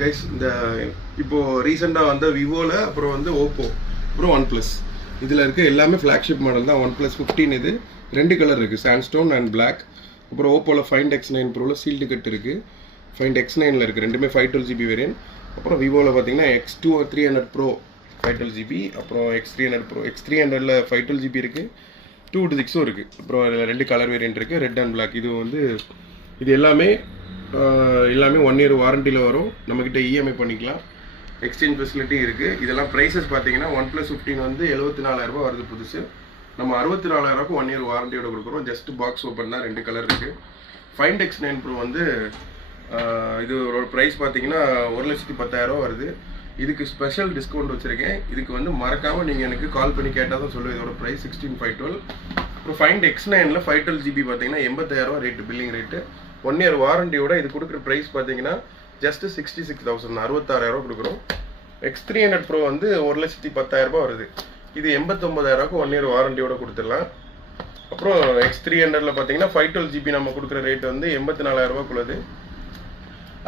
Guys இந்த இப்போ ரீசெண்டாக வந்த விவோவில் அப்புறம் வந்து ஓப்போ அப்புறம் ஒன் ப்ளஸ் இதில் இருக்க எல்லாமே ஃப்ளாக்ஷிப் மாடல் தான். ஒன் ப்ளஸ் 15 இது 2 கலர் இருக்குது, சாண்ட்ஸ்டோன் அண்ட் பிளாக். அப்புறம் ஓப்போவில் ஃபைண்ட் X9 ப்ரோவில் சீல்டு கட் இருக்குது, ஃபைண்ட் X9ல் இருக்குது, ரெண்டுமே 512GB வேரியன்ட். அப்புறம் விவோவில் பார்த்தீங்கன்னா X2 300 ப்ரோ 512GB, அப்புறம் X300 ப்ரோ X300ல் 512GB இருக்குது, 256 இருக்குது. அப்புறம் அதில் 2 கலர் வேரியன்ட் இருக்குது, ரெட் அண்ட் பிளாக். இது எல்லாமே 1 இயர் வாரண்டியில் வரும். நம்மக்கிட்ட இஎம்ஐ பண்ணிக்கலாம், எக்ஸ்சேஞ்ச் ஃபெசிலிட்டி இருக்குது. இதெல்லாம் ப்ரைஸஸ் பார்த்தீங்கன்னா ஒன் ப்ளஸ் 15 வந்து 74,000 வருது புதுசு. நம்ம 64,000 1 இயர் வாரண்டியோட கொடுக்குறோம். ஜஸ்ட் பாக்ஸ் ஓப்பன் தான், 2 கலர் இருக்குது. ஃபைண்ட் X9 ப்ரோ வந்து இது ஒரு ப்ரைஸ் பார்த்தீங்கன்னா 1,10,000 வருது. இதுக்கு ஸ்பெஷல் டிஸ்கவுண்ட் வச்சுருக்கேன். இதுக்கு வந்து மறக்காமல் நீங்கள் எனக்கு கால் பண்ணி கேட்டால் தான் சொல்லுவேன் இதோட ப்ரைஸ் 16,512. அப்புறம் ஃபைண்ட் X9ல் 512GB பார்த்தீங்கன்னா 85,000 ரேட்டு, பில்லிங் ரேட்டு. 1 இயர் வாரண்டியோட இது கொடுக்குற ப்ரைஸ் பார்த்தீங்கன்னா ஜஸ்ட் 66,000, 66,000 கொடுக்குறோம். X300 ப்ரோ வந்து 1,10,000 வருது. இது 89,000 1 இயர் வாரண்டியோட கொடுத்துடலாம். அப்புறம் X300ல் பார்த்தீங்கன்னா 512GB நம்ம கொடுக்குற ரேட் வந்து 84,000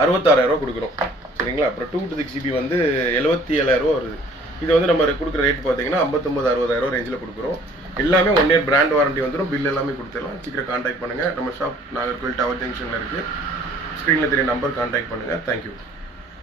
66,000 கொடுக்குறோம், சரிங்களா. அப்புறம் 256GB வந்து 77,000 வருது. இது வந்து நம்ம கொடுக்குற ரேட் பார்த்தீங்கன்னா 59,000-60,000 ரேஞ்சில் கொடுக்குறோம். எல்லாமே 1 இயர் பிராண்ட் வாரண்டி வந்துடும், பில் எல்லாமே கொடுத்துடலாம். சீக்கிரம் கான்டாக்ட் பண்ணுங்கள். நம்ம ஷாப் நாகர்கோவில் டவர் ஜங்ஷனில் இருக்குது. ஸ்க்ரீனில் தெரிய நம்பர் கான்டாக்ட் பண்ணுங்கள். தேங்க்யூ.